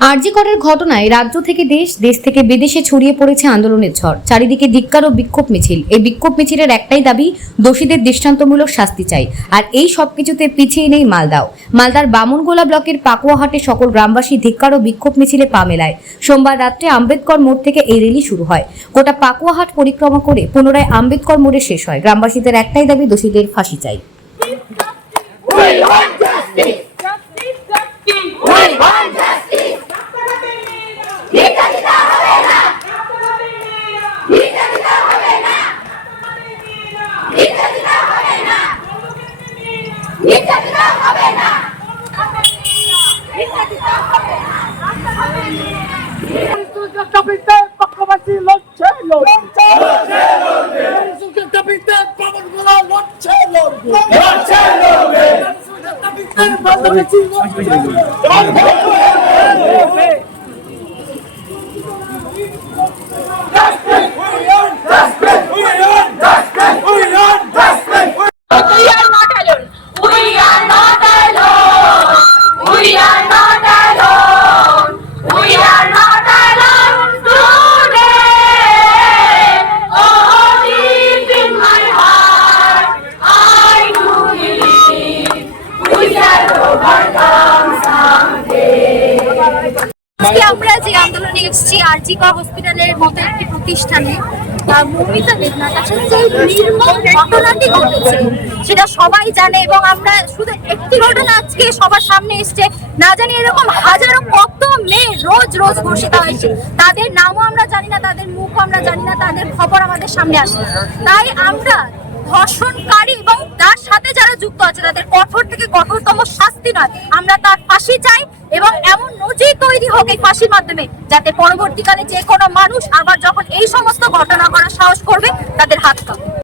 আরজি করের ঘটনায় রাজ্য থেকে দেশ থেকে বিদেশে ছড়িয়ে পড়েছে আন্দোলনের ঝড়। চারিদিকে ধিক্কার ও বিক্ষোভ মিছিল। এই বিক্ষোভ মিছিলের একটাই দাবি, দোষীদের দৃষ্টান্তমূলক শাস্তি চাই। আর এই সবকিছুতে পিছিয়ে নেই মালদার বামুনগোলা ব্লকের পাকুয়াহাটে সকল গ্রামবাসী ধিক্কার ও বিক্ষোভ মিছিলে পা মেলায়। সোমবার রাত্রে আম্বেদকর মোড় থেকে এই র্যালি শুরু হয়। গোটা পাকুয়াহাট পরিক্রমা করে পুনরায় আম্বেদকর মোড়ে শেষ হয়। গ্রামবাসীদের একটাই দাবি, দোষীদের ফাঁসি চাই। পক্ষবাসী লড়ছে আমরা যে আন্দোলনে এসেছি আরজি কর হসপিটালের মতো একটি প্রতিষ্ঠানে মৌমিতা দেবনাথের যে নির্মম ঘটনাটি ঘটেছে সেটা সবাই জানে, এবং আমরা শুধু একটি ঘটনা আজকে সবার সামনে এসছে, না জানি এরকম হাজারো কত মেয়ে রোজ রোজ ধর্ষিত হয়েছে। তাদের নামও আমরা জানি না, তাদের মুখও আমরা জানি না, তাদের খবর আমাদের সামনে আসে। তাই আমরা ধর্ষণকারী এবং তার সাথে যারা যুক্ত আছে তাদের কঠোর থেকে কঠোরতম শাস্তি নয়, আমরা তার ফাঁসি চাই। এবং এমন নজির তৈরি হোক এই ফাঁসির মাধ্যমে, যাতে পরবর্তীকালে যে কোনো মানুষ আবার যখন এই সমস্ত ঘটনা করার সাহস করবে তাদের হাত কাঁপবে।